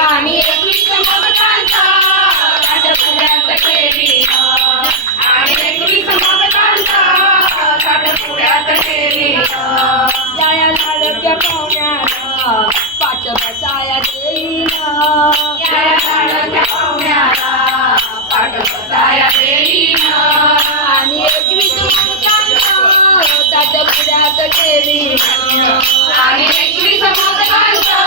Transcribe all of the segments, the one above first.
आणि 21 भक्तांचा ताट पुण्यात ठेविला आणि 21 भक्तांचा ताट पुण्यात ठेविला या लाडक्या पाहुण्याला पाच बसाया देईना या लाडक्या पाहुण्याला पाच बसाया देईना आणि 21 भक्तांचा ताट पुण्यात ठेविला आणि 21 भक्तांचा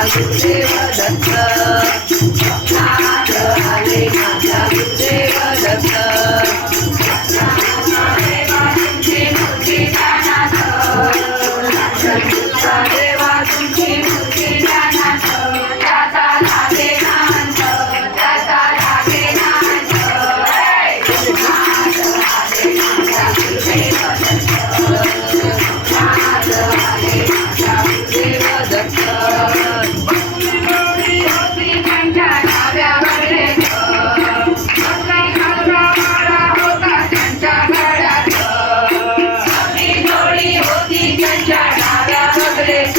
गुरुदेव दत्त नाथ आले माझ्या गुरुदेव दत्त देवा तुमची मूर्ती ध्यानात देवा तुमची मूर्ती ध्यानात त्याचा लागे नांद त्याचा लागे नांद नाथ आले माझ्या गुरुदेव दत्त नाथ आले माझ्या गुरुदेव दत्त होती त्यांच्या डाव्या बगलेत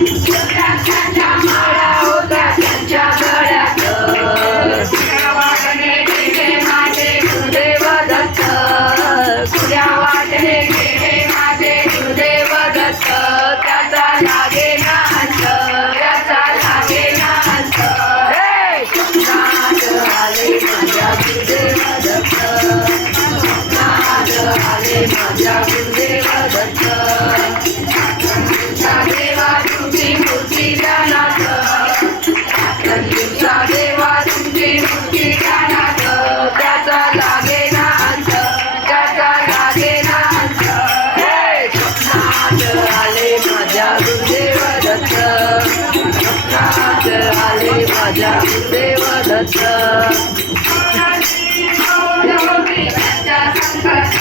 रुद्राक्षाच्या माळा होता त्यांच्या गळ्यात कुड्या वाटणे गेले माझे गुरुदेव दत्त कुड्या वाटणे गेले माझे गुरुदेव दत्त त्याचा लागे नाच त्याचा लागे नाच नाथ आले माझ्या गुरुदेव दत्त नाथ आले माझ्या गुरुदेव दत्त देवा तुमची मूर्ती ध्यानात देवा तुमची मूर्ती ध्यानात त्याचा लागे नाच त्याचा लागे नाच नाथ आले माझ्या गुरुदेव दत्त नाथ आले माझ्या गुरुदेव दत्त त्यांच्या संकट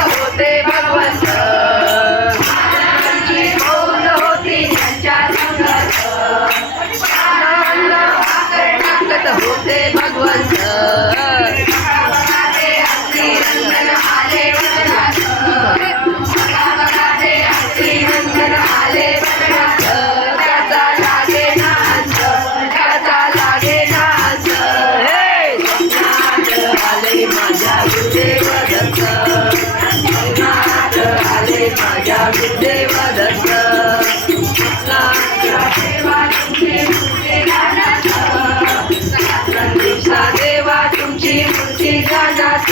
होते भगवंत होती त्यांच्या संगत टाकत होते भगवंत श्रीरंजन आले वदनात श्रीरंजन आले वदनात त्याचा लागे नाच त्याचा लागे नाच नाथ आले माझ्या गुरुदेव दत्त नाथ आले माझ्या गुरुदेव दत्त देवा तुमची मूर्ती ध्यानात देवा तुमची मूर्ती ध्यानात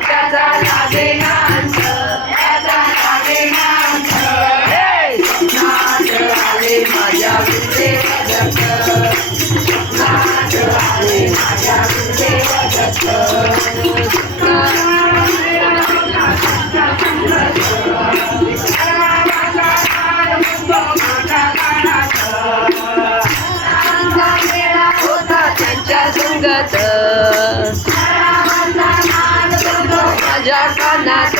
त्याचा लागे नाच त्याचा लागे नाच नाथ आले माझ्या गुरुदेव दत्त नाथ आले माझ्या गुरुदेव दत्त होता त्यांच्या संगत माझ्या कानात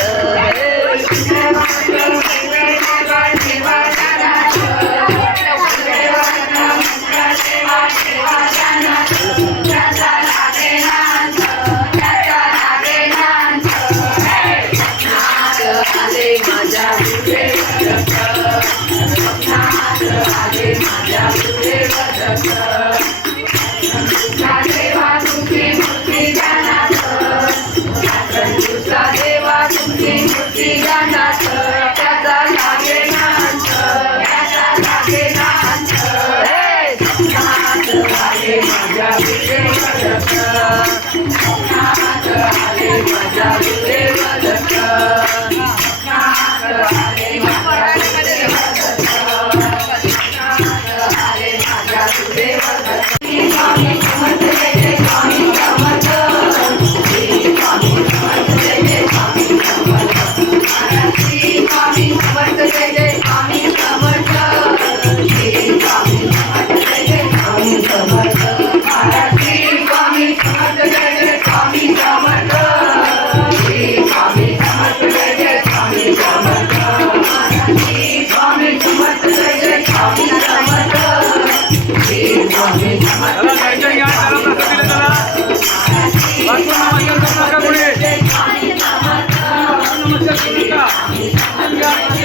माझ्या गुरुदेव दत्त नाथ आले माझ्या गुरुदेव दत्त देवा तुमची मूर्ती ध्यानात देवा तुमची मूर्ती ध्यानात त्याचा लागे नाच त्याचा लागे नाच नाथ आले माझ्या गुरुदेव दत्त नाथ आले माझ्या गुरुदेव दत्त नाथ आले माझ्या गुरुदेव दत्त नाथ आले माझ्या गुरुदेव दत्त स्वामी समर्थ जय जय स्वामी समर्थ श्री स्वामी समर्थ जय जय स्वामी समर्थ श्री स्वामी समर्थ जय जय स्वामी समर्थ श्री स्वामी समर्थ जय जय स्वामी समर्थ श्री स्वामी समर्थ जय जय स्वामी समर्थ श्री स्वामी समर्थ जय जय स्वामी समर्थ श्री स्वामी समर्थ जय जय स्वामी समर्थ श्री स्वामी समर्थ नमस्कार